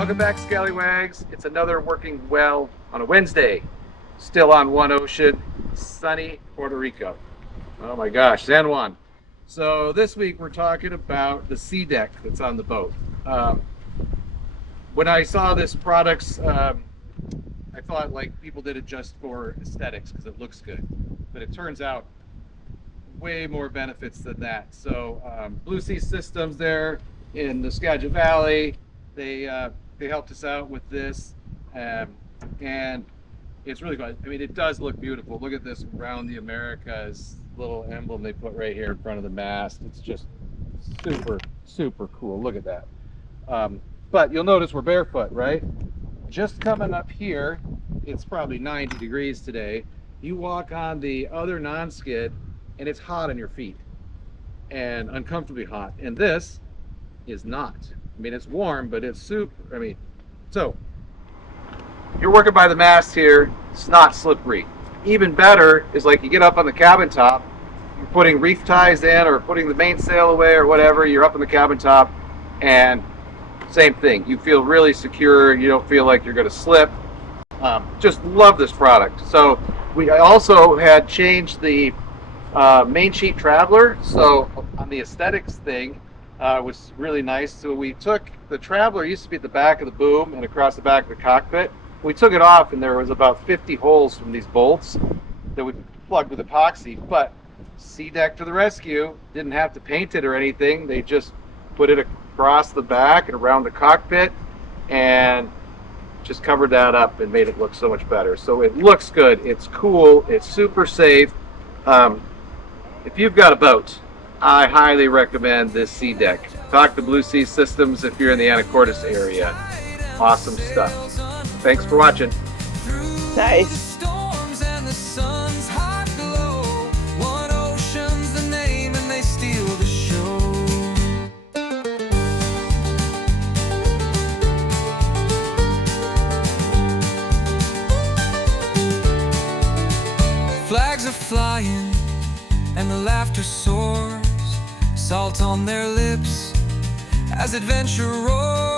Welcome back, Scallywags. It's another working well on a Wednesday. Still on one ocean, sunny Puerto Rico. Oh my gosh, San Juan. So this week we're talking about the SeaDeck that's on the boat. When I saw this product, I thought like people did it just for aesthetics because it looks good, but it turns out way more benefits than that. So Blue Sea Systems there in the Skagit Valley, they helped us out with this, and it's really good. I mean, it does look beautiful. Look at this Around the Americas little emblem they put right here in front of the mast. It's just super cool. Look at that. But you'll notice we're barefoot, right? Just coming up here, it's probably 90 degrees today. You walk on the other non-skid and it's hot on your feet and uncomfortably hot. And this is not. I mean, it's warm, but it's super, so you're working by the mast here, it's not slippery. Even better is like you get up on the cabin top, you're putting reef ties in or putting the mainsail away or whatever, you're up on the cabin top and same thing. You feel really secure, you don't feel like you're gonna slip. Just love this product. So I also had changed the main sheet traveler. So on the aesthetics thing, was really nice. So we took the traveler, used to be at the back of the boom and across the back of the cockpit. We took it off and there was about 50 holes from these bolts that we plugged with epoxy, but SeaDeck to the rescue, didn't have to paint it or anything. They just put it across the back and around the cockpit and just covered that up and made it look so much better. So it looks good, it's cool, it's super safe. If you've got a boat, I highly recommend this SeaDeck. Talk to Blue Sea Systems if you're in the Anacortes area. Awesome stuff. Thanks for watching. Nice. Flags are flying and the laughter soars, salt on their lips as adventure roars.